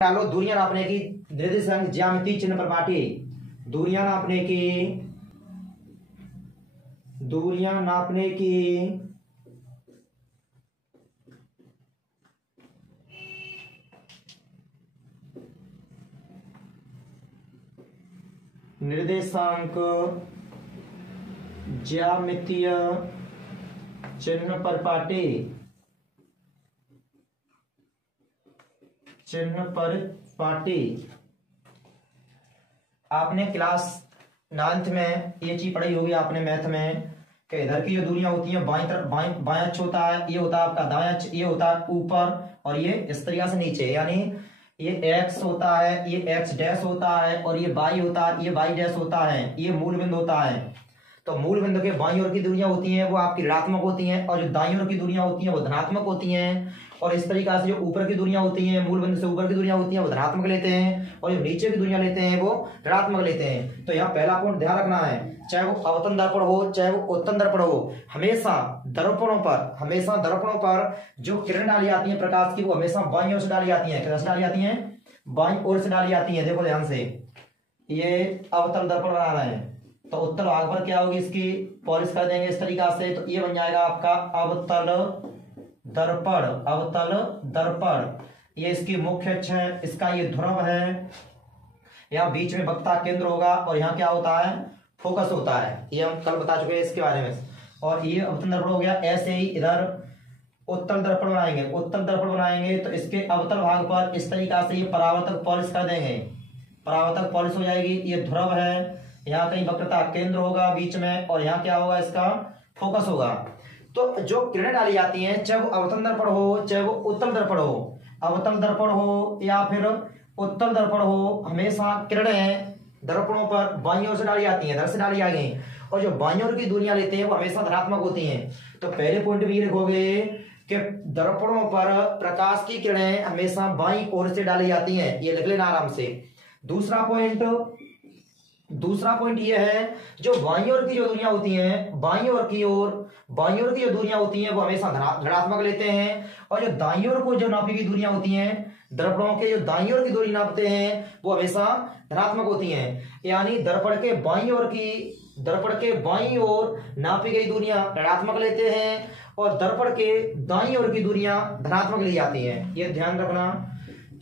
डालो दूरियां नापने की निर्देशांक ज्यामिति चिन्ह पर बांटे। दूरियां नापने की निर्देशांक ज्यामितीय चिन्ह पर बांटे। आपने क्लास 9th में ये चीज पढ़ी होगी आपने मैथ में कि इधर की जो दूरियां होती हैं बाईं तरफ बायां अक्ष होता है, ये होता है आपका दायां अक्ष, ये होता है ऊपर और ये इस तरीके से नीचे, यानी ये x होता है, ये x डैश होता है और ये y होता है, ये y डैश होता है, ये मूल बिंदु होता है। तो मूल बिंदु के बाईं ओर की दूरियां होती हैं वो आपकी ऋणात्मक होती हैं और जो दाईं ओर की दूरियां होती हैं वो धनात्मक होती हैं। और इस तरीके से जो ऊपर की दूरियां होती हैं मूल बिंदु से ऊपर की दूरियां होती हैं वो धनात्मक लेते हैं और जो नीचे की दूरियां लेते हैं वो ऋणात्मक लेते हैं। तो यहाँ पहला पॉइंट ध्यान रखना है, चाहे वो अवतल दर्पण हो चाहे वो उत्तल दर्पण हो, हमेशा दर्पणों पर जो किरण डाली जाती है प्रकाश की वो हमेशा बाईं ओर से डाली जाती है। कैसे डाली जाती है? बाईं ओर से डाली जाती है। देखो ध्यान से, ये अवतल दर्पण बना रहे हैं तो उत्तल भाग पर क्या होगी, इसकी पॉलिश कर देंगे इस तरीका से, तो ये बन जाएगा आपका अवतल दर्पण। ये इसकी मुख्य अक्ष है, इसका ये ध्रुव है, यहाँ बीच में वक्ता केंद्र होगा और यहाँ क्या होता है, फोकस होता है। ये हम कल बता चुके हैं इसके बारे में। और ये अवतल दर्पण हो गया। ऐसे ही इधर उत्तल दर्पण बनाएंगे तो इसके अवतल भाग पर इस तरीका से ये परावर्तक पॉलिश कर देंगे, परावर्तक पॉलिश हो जाएगी। ये ध्रुव है, यहाँ कहीं वक्रता केंद्र होगा बीच में और यहाँ क्या होगा, इसका फोकस होगा। तो जो किरणें डाली जाती हैं चाहे वो अवतल दर्पण हो चाहे वो उत्तल दर्पण हो, अवतल दर्पण हो या फिर उत्तल दर्पण हो, हमेशा किरणें दर्पणों पर बाईं ओर से डाली जाती हैं, इधर से डाली जाएंगी और जो बाईं ओर की दूरियां लेते हैं वो हमेशा धनात्मक होती हैं। तो पहले पॉइंट में ये लिखोगे कि दर्पणों पर प्रकाश की किरणें हमेशा बाईं ओर से डाली जाती हैं, ये लिख लेना आराम से। दूसरा पॉइंट ये है, जो बाईं ओर की जो दूरियां होती हैं, बाईं ओर की जो दूरियां होती हैं वो हमेशा धनात्मक लेते हैं और जो दाईं ओर को जो नापी गई दूरियां होती हैं, दर्पणों के जो दाईं ओर की दूरी नापते हैं वो हमेशा धनात्मक होती हैं। यानी दर्पण के बाईं ओर नापी गई दूरियां ऋणात्मक लेते हैं और दर्पण के दाईं ओर की दूरियां धनात्मक ली जाती हैं, ये ध्यान रखना।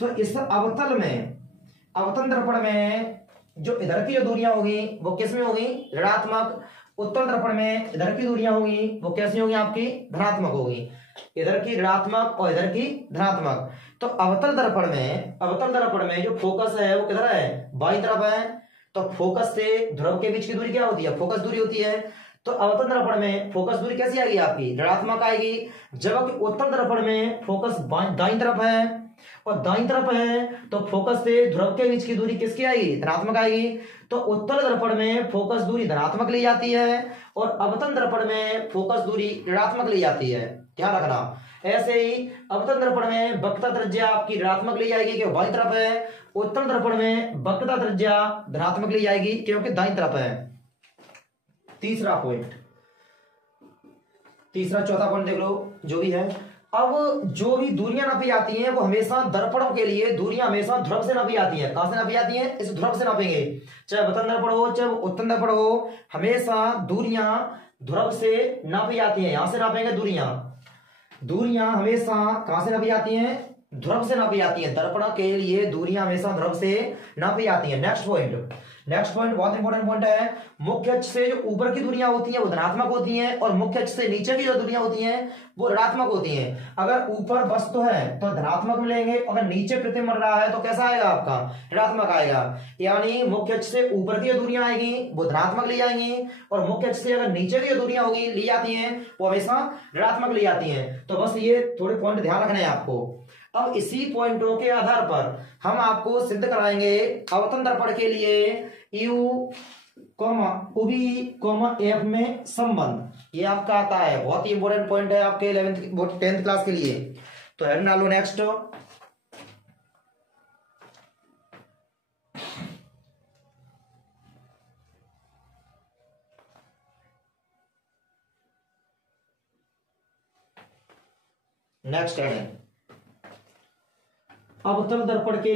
तो इस अवतल दर्पण में जो इधर की जो दूरियां होगी वो किस में होगी, ऋणात्मक। उत्तल दर्पण में इधर की दूरियां होगी वो कैसी होगी, आपकी धनात्मक होगी, इधर की ऋणात्मक और इधर की धनात्मक। तो अवतल दर्पण में जो फोकस है वो किधर है, बाईं तरफ है। तो फोकस से ध्रुव के बीच की दूरी क्या होती है, फोकस दूरी होती है। तो अवतल दर्पण में फोकस दूरी कैसी आएगी, आपकी ऋणात्मक आएगी, जबकि उत्तल दर्पण में फोकस दाईं तरफ है और दाईं तरफ है तो फोकस से ध्रुव के बीच की दूरी किसकी आएगी, धनात्मक आएगी। तो उत्तल दर्पण में फोकस दूरी धनात्मक ली जाती है और अवतल दर्पण में फोकस दूरी ऋणात्मक ली जाती है, ध्यान रखना। ऐसे ही अवतल दर्पण में वक्रता त्रिज्या आपकी ऋणात्मक ली जाएगी क्योंकि बाईं तरफ है, उत्तल दर्पण में वक्रता त्रिज्या धनात्मक ली जाएगी क्योंकि दाईं तरफ है। चौथा पॉइंट देख लो जो भी है। अब जो भी दूरियां नापी जाती हैं वो हमेशा दर्पणों के लिए दूरियां हमेशा ध्रुव से नापी जाती हैं। कहां से नापी जाती हैं, इस ध्रुव से नापेंगे, चाहे अवतल दर्पण हो चाहे उत्तल दर्पण हो, हमेशा दूरियां ध्रुव से नापी जाती हैं। यहां से नापेंगे दूरियां हमेशा कहां से नापी जाती हैं, ध्रुव से नापी जाती हैं। दर्पण के लिए दूरियां हमेशा ध्रुव से नापी जाती हैं। नेक्स्ट पॉइंट बहुत इंपॉर्टेंट पॉइंट है। मुख्य अक्ष से जो ऊपर की दूरियां होती हैं वो धनात्मक होती हैं और मुख्य अक्ष से नीचे की जो दूरियां होती हैं वो ऋणात्मक होती हैं। अगर ऊपर वस्तु है तो धनात्मक मिलेंगे, अगर नीचे प्रतिबिंब बन रहा है तो कैसा आएगा, आपका ऋणात्मक आएगा। यानी मुख्य अक्ष से ऊपर की जो दूरियां आएगी वो धनात्मक ली जाएंगी और मुख्य अक्ष से अगर नीचे की जो दूरियां होगी ली जाती हैं वो हमेशा ऋणात्मक ली जाती हैं। तो बस ये थोड़े पॉइंट ध्यान रखने हैं आपको। अब इसी पॉइंटों के आधार पर हम आपको सिद्ध कराएंगे अवतल दर्पण के लिए U, UV, F में संबंध। ये आपका आता है, बहुत ही इंपॉर्टेंट पॉइंट है आपके 10th क्लास के लिए। तो हेड डालो नेक्स्ट। नेक्स्ट हेड अवतल दर्पण के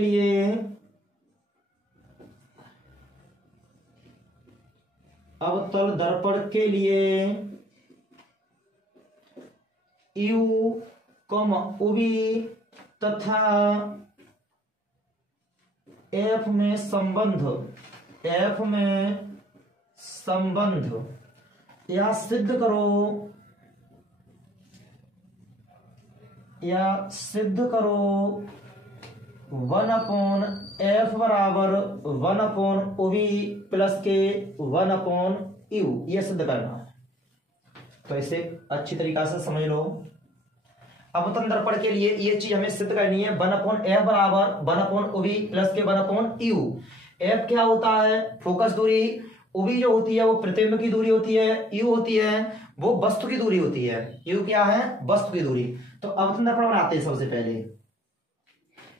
लिए यू उवी तथा एफ में संबंध या सिद्ध करो 1/f बराबर 1/OV प्लस के 1/U, ये सिद्ध करना है। तो इसे अच्छी तरीका से समझ लो। अवतल दर्पण के लिए ये चीज हमें सिद्ध करनी है। 1/f बराबर 1/OV प्लस के 1/U। f क्या होता है? फोकस दूरी। OV जो होती है वो प्रतिबिंब की दूरी होती है। U होती है वो वस्तु की दूरी होती है। U क्या है? वस्तु की दूरी। तो अवतल दर्पण बनाते हैं। सबसे पहले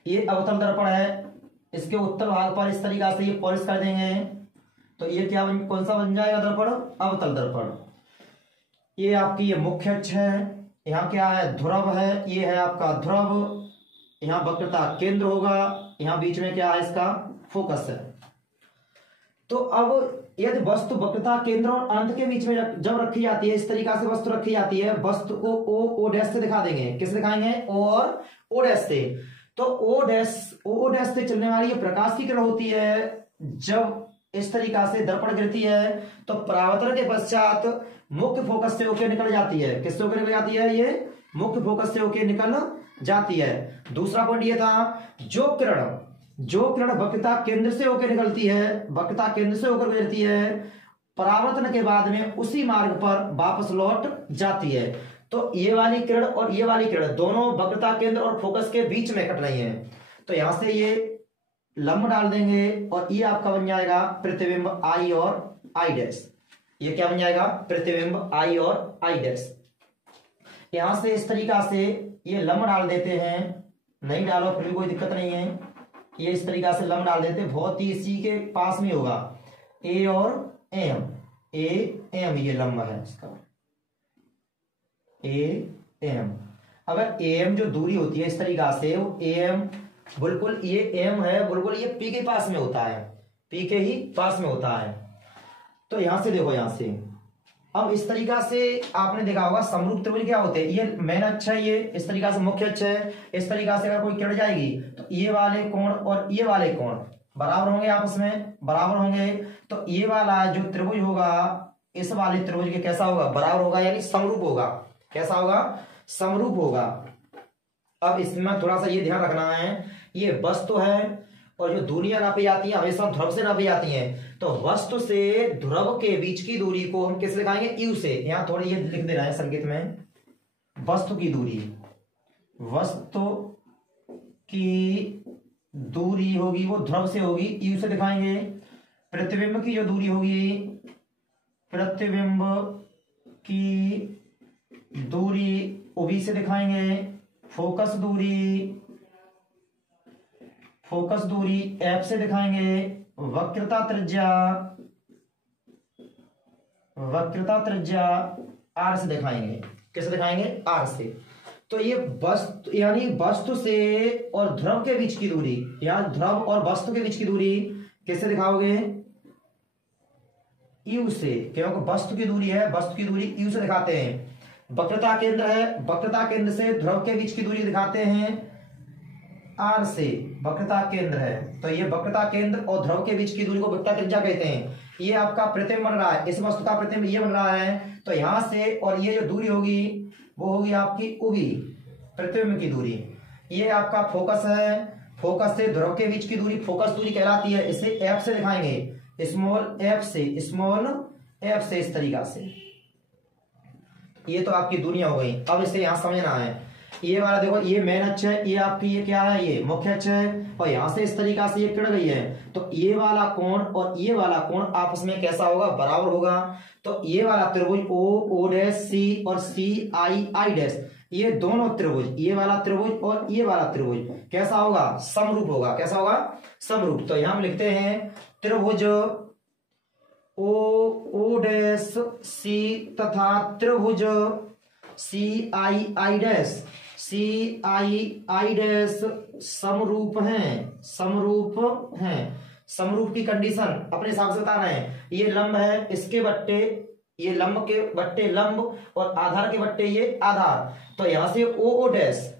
ये अवतल दर्पण है, इसके उत्तल भाग पर इस तरीका से ये पॉलिश कर देंगे। तो ये क्या कौन सा बन जाएगा दर्पण? अवतल दर्पण। ये आपकी ये मुख्य अक्ष है, यहाँ क्या है? ध्रुव है, ये है आपका ध्रुव। यहाँ वक्रता केंद्र होगा, यहाँ बीच में क्या है? इसका फोकस है। तो अब यदि वस्तु वक्रता केंद्र और अंत के बीच में जब रखी जाती है, इस तरीका से वस्तु रखी जाती है, वस्तु को ओ डैश से दिखा देंगे। किस दिखाएंगे? ओ और ओ डैश से। तो ओ डैश से चलने वाली ये प्रकाश की किरण होती है, जब इस तरीका से दर्पण गिरती है तो परावर्तन के पश्चात मुख्य फोकस से होकर निकल जाती है। किससे होकर निकल जाती है? ये मुख्य फोकस से होकर निकल जाती है। दूसरा पॉइंट ये था, जो किरण वक्रता केंद्र से होकर निकलती है, वक्रता केंद्र से होकर गुजरती है, परावर्तन के बाद में उसी मार्ग पर वापस लौट जाती है। तो ये वाली किरण और ये वाली किरण दोनों वक्रता केंद्र और फोकस के बीच में कट रही हैं। तो यहां से ये लंब डाल देंगे और ये आपका बन जाएगा प्रतिबिंब आई और आई डैश। ये क्या बन जाएगा? प्रतिबिंब आई और आई डैश। यहां से इस तरीका से ये लंब डाल देते हैं। नहीं डालो फिर भी कोई दिक्कत नहीं है। ये इस तरीका से लंब डाल देते हैं, बहुत ही इसी के पास में होगा। ए और एम, ये लंब है इसका, एम। अगर एम जो दूरी होती है इस तरीका से, वो एम बिल्कुल, ये एम है बिल्कुल, ये पी के पास में होता है, पी के ही पास में होता है। तो यहां से देखो, यहां से अब इस तरीका से आपने देखा होगा समरूप त्रिभुज क्या होते हैं। ये मेन अक्ष है, ये इस तरीका से मुख्य अक्ष है। इस तरीका से अगर कोई किरण जाएगी तो ये वाले कोण और ये वाले कोण बराबर होंगे, आपस में बराबर होंगे। तो ये वाला जो त्रिभुज होगा इस वाले त्रिभुज के कैसा होगा? बराबर होगा, यानी समरूप होगा। कैसा होगा? समरूप होगा। अब इसमें थोड़ा सा ये ध्यान रखना है, ये वस्तु है और जो दूरियां नापी जाती हैं हमेशा ध्रुव से नापी जाती हैं। तो वस्तु से ध्रुव के बीच की दूरी को हम किस लिखाएंगे? यू से। यहां थोड़ी ये लिख दे रहा है संकेत में, वस्तु की दूरी होगी वो ध्रुव से होगी, यू से दिखाएंगे। प्रतिबिंब की जो दूरी होगी, प्रतिबिंब की दूरी ओवी से दिखाएंगे। फोकस दूरी एफ से दिखाएंगे। वक्रता त्रिज्या आर से दिखाएंगे। कैसे दिखाएंगे? आर से। तो ये वस्तु यानी वस्तु से और ध्रुव के बीच की दूरी, या ध्रुव और वस्तु के बीच की दूरी कैसे दिखाओगे? यू से, क्योंकि वस्तु की दूरी है, वस्तु की दूरी यू से दिखाते हैं। वक्रता केंद्र है, वक्रता केंद्र से ध्रुव के बीच की दूरी दिखाते हैं आर से। वक्रता केंद्र है तो ये वक्रता केंद्र और ध्रुव के बीच की दूरी को वक्रता त्रिज्या कहते हैं। ये आपका प्रतिबिंब बन रहा है, इस वस्तु का प्रतिबिंब ये बन रहा है। तो यहां से और ये जो दूरी होगी वो होगी आपकी ओवी, प्रतिबिंब की दूरी। ये आपका फोकस है, फोकस से ध्रुव के बीच की दूरी फोकस दूरी कहलाती है। इसे एफ से दिखाएंगे, स्मॉल एफ से इस तरीका से। ये तो आपकी दूरियां हो गई। अब इसे यहां समझना है, ये वाला देखो, ये मेन अक्ष है, ये आपकी ये क्या है? ये मुख्य अक्ष है। और यहां से इस तरीका से ये किरण गई है, तो ये वाला कोण और ये वाला कोण आपस में कैसा होगा? बराबर होगा। तो ये वाला त्रिभुज ओ डैश सी और सी आई डैश, ये दोनों त्रिभुज, ये वाला त्रिभुज और ये वाला त्रिभुज कैसा होगा? समरूप होगा। कैसा होगा? समरूप। तो यहां हम लिखते हैं त्रिभुज ओ डैश सी तथा त्रिभुज सी आई डैश समरूप हैं, समरूप हैं। समरूप की कंडीशन अपने हिसाब से बता रहे हैं। ये लंब है, इसके बट्टे ये लंब के बट्टे लंब और आधार के बट्टे ये आधार। तो यहां से ओ डैश,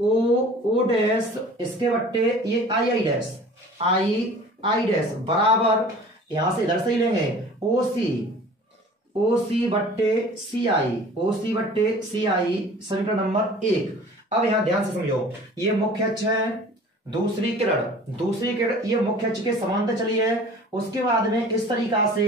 ओ डैश, इसके बट्टे ये आई डैश, आई डैश बराबर, यहां से इधर से ही लेंगे ओ सी बट्टे सी आई, ओ सी बट्टे सी आई, समीकरण नंबर 1। अब यहां ध्यान से समझो, ये मुख्य अक्ष है, दूसरी किरण ये मुख्य अक्ष के समांतर चली है, उसके बाद में इस तरीका से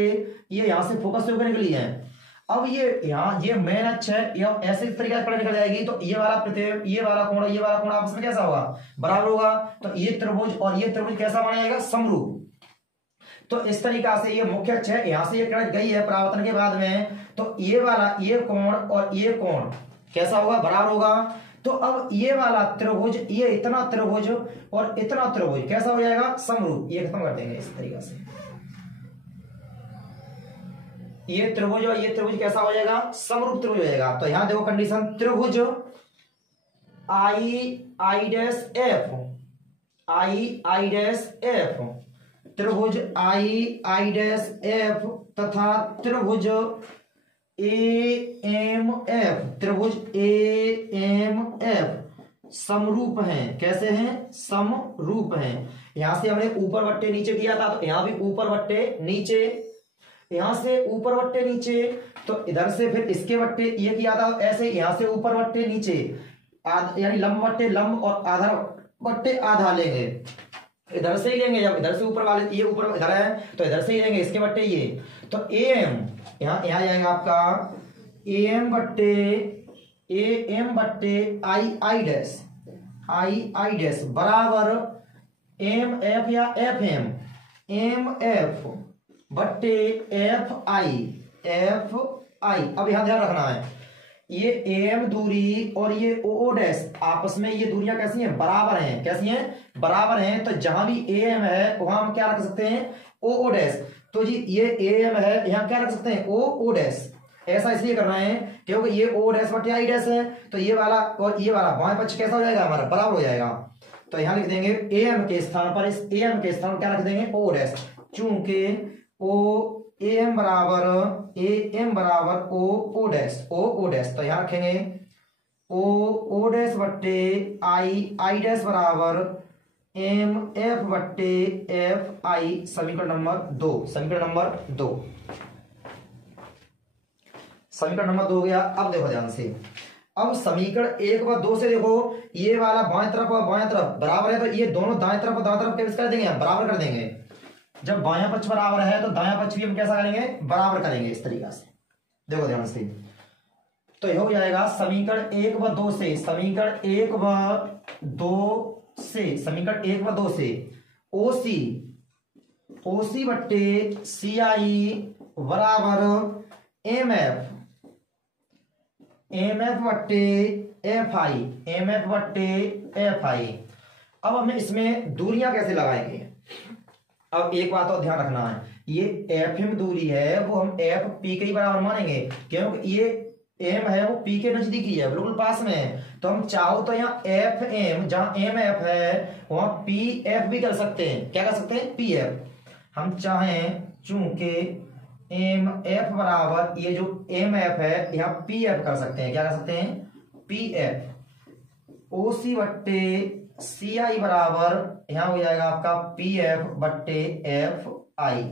ये यहां से फोकस होकर निकली है। अब ये यहाँ ये मेन अक्ष है, ये ऐसे तरीके से निकल जाएगी, तो ये वाला प्रतिबिंब, ये वाला कोण आपस में कैसा होगा, बराबर होगा। तो ये त्रिभुज और ये त्रिभुज कैसा बना जाएगा, समरूप। तो इस तरीका से ये मुख्य अक्ष है, यहां से ये किरण गई है परावर्तन के बाद में, तो ये वाला ये कोण और ये कोण कैसा होगा, बराबर होगा। तो अब ये वाला त्रिभुज, ये इतना त्रिभुज और इतना त्रिभुज कैसा हो जाएगा, समरूप। ये खत्म कर देंगे इस तरीका से, ये त्रिभुज और ये त्रिभुज कैसा हो जाएगा, समरूप त्रिभुज हो जाएगा। तो यहां देखो कंडीशन, त्रिभुज आई डैश एफ, त्रिभुज आई डैश एफ तथा त्रिभुज ए एम एफ समरूप हैं। कैसे हैं, समरूप हैं। यहां से हमने ऊपर बट्टे नीचे किया था, तो यहां भी ऊपर बट्टे नीचे, यहां से ऊपर बट्टे नीचे, तो इधर से फिर इसके बट्टे ये किया था ऐसे, यहां से ऊपर बट्टे नीचे, यानी लंब बट्टे लंब और आधार बट्टे आधा लेंगे, इधर से ही लेंगे। जब इधर से ऊपर वाले ये ऊपर इधर है तो इधर से ही लेंगे इसके बट्टे ये। तो ए एम यहां जाएगा आपका ए एम बट्टे आई डैश बराबर एम एफ या एफ एम एफ बट्टे एफ आई। अब यहां ध्यान रखना है, ये एम दूरी और ये ओ डैश आपस में ये दूरियां कैसी हैं, बराबर हैं। कैसी हैं, बराबर हैं। तो जहां भी एम है वहां हम क्या रख सकते हैं, ओ डैश। तो जी ये एम है, यहां क्या रख सकते हैं, ओ डैश। ऐसा इसलिए करना है क्योंकि ये ओ डैश बटे आई डैश है, तो ये वाला और ये वाला बाएं पक्ष कैसा हो जाएगा, हमारा बराबर हो जाएगा। तो यहां लिख देंगे एम के स्थान पर, इस एम के स्थान पर क्या रख देंगे, ओ डैश। चूंकि ए एम बराबर ओ डैश, तो यहां रखेंगे ओ डैश बट्टे आई डैश बराबर एम एफ बट्टे एफ आई, समीकरण नंबर 2। समीकरण नंबर 2 हो गया। अब देखो ध्यान से, अब समीकरण 1 व 2 से देखो, ये वाला बाएं तरफ और बाएं तरफ बराबर है, तो ये दोनों दाएं तरफ और दाएं तरफ कैसे कर देंगे, बराबर कर देंगे। जब बायां पक्ष बराबर है तो दायां पक्ष भी हम कैसा करेंगे, बराबर करेंगे इस तरीका से। देखो ध्यान से, तो यह हो जाएगा समीकरण 1 व 2 से, समीकरण 1 व 2 से ओसी बट्टे सी आई बराबर एम एफ बट्टे एफ आई। अब हमें इसमें दूरियां कैसे लगाएंगे। अब एक बात और ध्यान रखना है, ये एफ एम दूरी है वो हम एफ पी के ही बराबर मानेंगे, क्योंकि ये एम है वो पी के नजदीकी है, बिल्कुल पास में है। तो हम चाहो तो यहाँ एफ एम, जहां एम एफ है वहां पी एफ भी कर सकते हैं। क्या कर सकते हैं, पी एफ। हम चाहें चूंकि एम एफ बराबर ये जो एम एफ है यहाँ पी एफ कर सकते हैं। क्या कर सकते हैं, पी एफ। ओ सी बट्टे सी आई बराबर यहां हो जाएगा आपका पी एफ बट्टे एफ आई,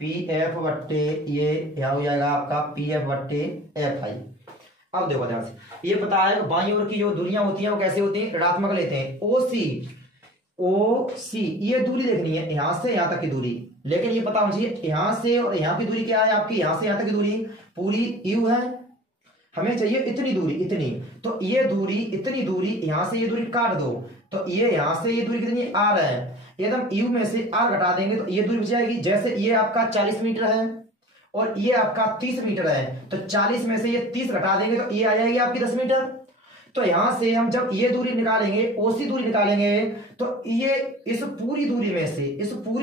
पी एफ बट्टे ये यहां हो जाएगा आपका पी एफ बट्टे एफ आई। अब देखो ध्यान से, ये पता है बाईं ओर की जो दूरियां होती हैं वो कैसे होती हैं, ऋणात्मक लेते हैं। ओ सी ये दूरी देखनी है, यहां से यहां तक की दूरी, लेकिन ये पता होना चाहिए यहां से और यहां की दूरी क्या है आपकी, यहां से यहां तक की दूरी पूरी यू है, हमें चाहिए इतनी दूरी, इतनी। तो ये दूरी, इतनी दूरी, यहां से ये दूरी काट दो, तो ये यहां से ये दूरी कितनी, आर है। एकदम यू में से आर घटा देंगे तो ये दूरी बच जाएगी। जैसे ये आपका 40 मीटर है और ये आपका 30 मीटर है, तो 40 में से ये 30 घटा देंगे तो ये आ जाएगी आपकी 10 मीटर। तो यहां से हम जब ये दूरी निकालेंगे, ओसी दूरी निकालेंगे, तो ये इस पूरी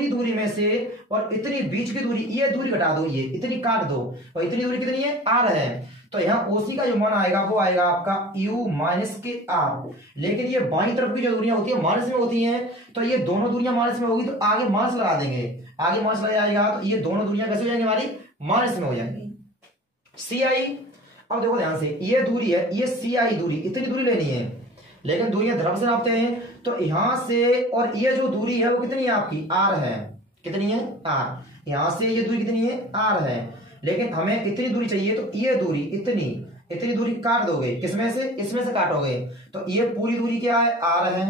दूरी में से और इतनी बीच की दूरी, ये दूरी घटा दो, ये इतनी काट दो, और इतनी दूरी कितनी है, आर है। तो यहाँ ओसी का जो मान आएगा वो आएगा आपका u माइनस के आर। लेकिन ये बाईं तरफ की जो दूरियां होती है माइनस में होती हैं, तो ये दोनों दूरियां माइनस में होगी, तो आगे माइनस लगा देंगे, आगे माइनस लगा जाएगा, तो ये दोनों दूरियां कैसे हो जाएंगी, हमारी माइनस में हो जाएंगी। सी आई, अब देखो ध्यान से, ये दूरी है, ये सी आई दूरी, इतनी दूरी लेनी है, लेकिन दूरियां ध्रुव से नापते हैं, तो यहां से और ये जो दूरी है वो कितनी है आपकी, आर है, कितनी है, आर। यहां से ये दूरी कितनी है, आर है, लेकिन हमें इतनी दूरी चाहिए, तो ये दूरी इतनी दूरी काट दोगे, किसमें से, इसमें से काटोगे, तो ये पूरी दूरी क्या है, आर है,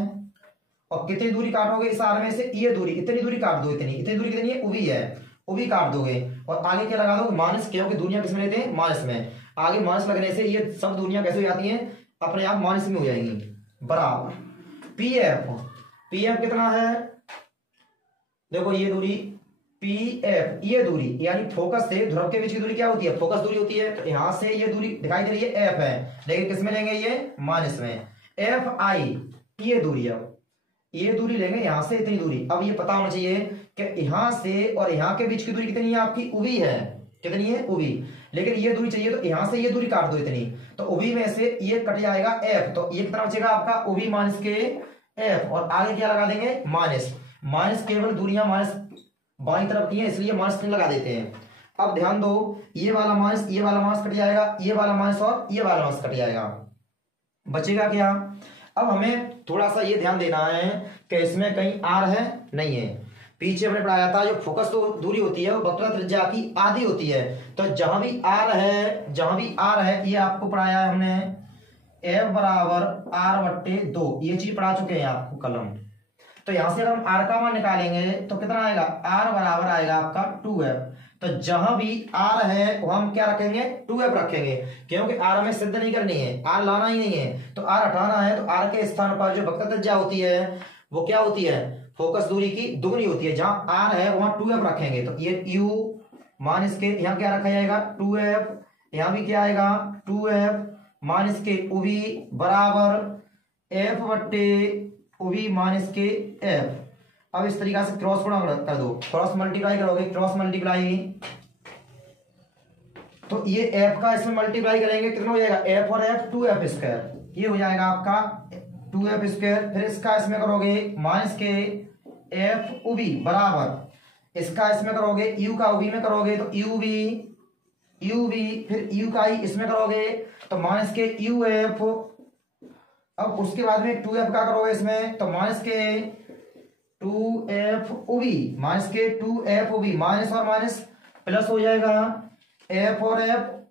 और कितनी दूरी काटोगे इस आर में से, ये दूरी, इतनी दूरी काट दो, इतनी दूरी कितनी है, उभी है, उभी काट दोगे, और आगे क्या लगा दोगे, माइनस, क्योंकि दूरियां किसमें लेते हैं, माइनस में, आगे माइनस लगने से ये सब दूरियां कैसे हो जाती हैं, अपने आप माइनस में हो जाएंगी, बराबर पी एफ कितना है, देखो ये दूरी पी एफ, ये दूरी यानी फोकस से ध्रुव के बीच की दूरी क्या होती है, फोकस दूरी होती है, तो यहां से ये दूरी दिखाई दे रही है, एफ है, लेकिन किस में लेंगे, ये माइनस में, एफ आई, ये दूरी, अब ये दूरी लेंगे यहां से, इतनी दूरी। अब ये पता होना चाहिए कि यहां से और यहां के बीच की दूरी कितनी है आपकी, उभी है, कितनी है, उभी, लेकिन ये दूरी चाहिए, तो यहां से ये दूरी काट दो इतनी, तो उभी में से ये कट जाएगा एफ, तो ये कितना बचेगा आपका, उभी माइनस के एफ, और आगे क्या लगा देंगे, माइनस, केवल दूरियां माइनस बाईं तरफ की है, इसलिए माइनस लगा देते हैं। अब ध्यान दो, ये वाला माइनस कट जाएगा, ये वाला माइनस और ये वाला माइनस कट जाएगा, बचेगा क्या। अब हमें थोड़ा सा ये ध्यान देना है कि इसमें कहीं आर है, नहीं है। पीछे हमने पढ़ाया था जो फोकस तो दूरी होती है वो वक्र त्रिज्या की आधी होती है, तो जहां भी आर है ये आपको पढ़ाया है हमने, एफ बराबर आर बट्टे 2, ये चीज पढ़ा चुके हैं आपको कलम। तो यहां से अगर हम आर का मान निकालेंगे तो कितना आएगा, आर बराबर आएगा आपका 2f, तो जहां भी आर है वहां हम क्या रखेंगे, 2f रखेंगे, क्योंकि आर हमें सिद्ध नहीं करनी है, आर लाना ही नहीं है, तो आर हटाना है, तो आर के स्थान पर जो वक्र त्रिज्या होती है वो क्या होती है, फोकस दूरी की दुगनी होती है, जहां आर है वहां 2f रखेंगे, तो ये u माइनस के यहाँ क्या रखा जाएगा, 2f, यहाँ भी क्या आएगा 2f माइनस के उभी बराबर f बट्टे उभी माइनस के f। अब इस तरीका से क्रॉस प्रोडक्ट कर दो, क्रॉस मल्टीप्लाई करोगे, क्रॉस मल्टीप्लाई, तो ये f का इसमें मल्टीप्लाई करेंगे, कितना हो जाएगा, f और f 2f स्क्वायर, ये हो जाएगा आपका 2f स्क्वायर, फिर इसका इसमें करोगे माइनस के f उभी बराबर, इसका इसमें करोगे u का उभी में करोगे तो u भी, फिर u का ही इसमें करोगे तो माइनस के uf, अब उसके बाद में 2f का करोगे इसमें तो माइनस के 2f उभी, माइनस के 2f उभी, माइनस और माइनस प्लस हो जाएगा f और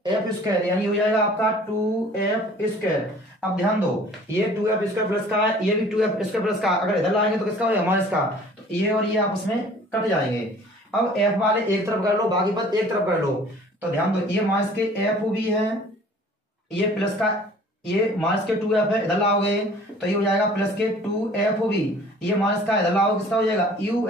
f स्क्वायर, यानी हो जाएगा आपका 2f स्क्वायर। अब ध्यान दो, ये 2f स्क्वायर प्लस का है, ये भी 2f स्क्वायर प्लस का, अगर इधर लाएंगे तो किसका हो जाएगा, माइनस का, तो ये और ये आपस में कट जाएंगे। अब f वाले एक तरफ कर लो, बाकी पद एक तरफ कर लो, तो ध्यान दो, ये माइनस के f उभी है, ये प्लस का, ये माइनस के 2f है, इधर लाओगे तो ये हो जाएगा प्लस के 2f उभी, ये माइनस का इधर लाओगे किसका हो जाएगा uf,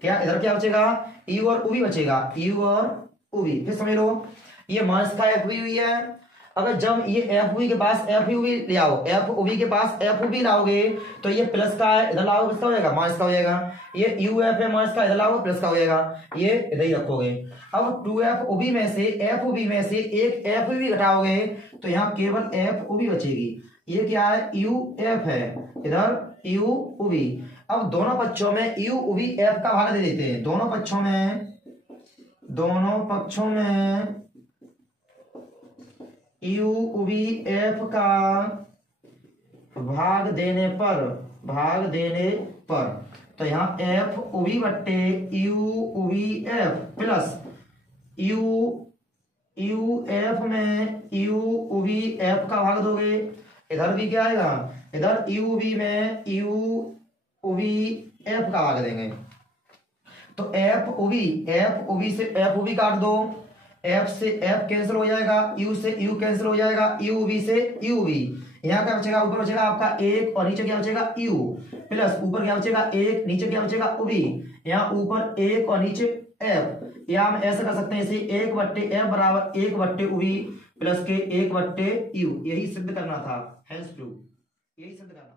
क्या इधर क्या बचेगा, u और उभी बचेगा, u और उभी, फिर समझ लो ये माइनस का f उभी है, अगर जब ये f उभी के पास f उभी ले आओ, f उभी के पास f उभी लाओगे तो ये प्लस का है, इधर लाओगे किसका हो जाएगा, माइनस का हो जाएगा, ये uf है माइनस का, इधर लाओगे प्लस का हो जाएगा, ये इधर ही रखोगे। अब 2f उभी में से f उभी में से एक f उभी घटाओगे तो यहाँ केवल f उभी बचेगी, ये क्या है uf है, इधर u उभी। अब दोनों पक्षों में u उभी f का भाग दे देते हैं, दोनों पक्षों में u उभी f का भाग देने पर तो यहाँ f उभी बट्टे u उभी f प्लस u f में u उभी f का भाग दोगे, इधर भी क्या आएगा, इधर u उभी में u उभी f का भाग देंगे, तो f उभी से f उभी काट दो, f से f कैंसिल हो जाएगा, u से u कैंसिल हो जाएगा, u उभी से u उभी, यहाँ क्या बचेगा, ऊपर बचेगा आपका एक और नीचे क्या बचेगा u, प्लस ऊपर क्या बचेगा एक, नीचे क्या बचेगा उभी, यहाँ ऊपर एक और नीचे एफ, या हम ऐसे कर सकते हैं इसे 1/f बराबर 1/v प्लस के 1/u, यही सिद्ध करना था, हेंस प्रूव, यही सिद्ध करना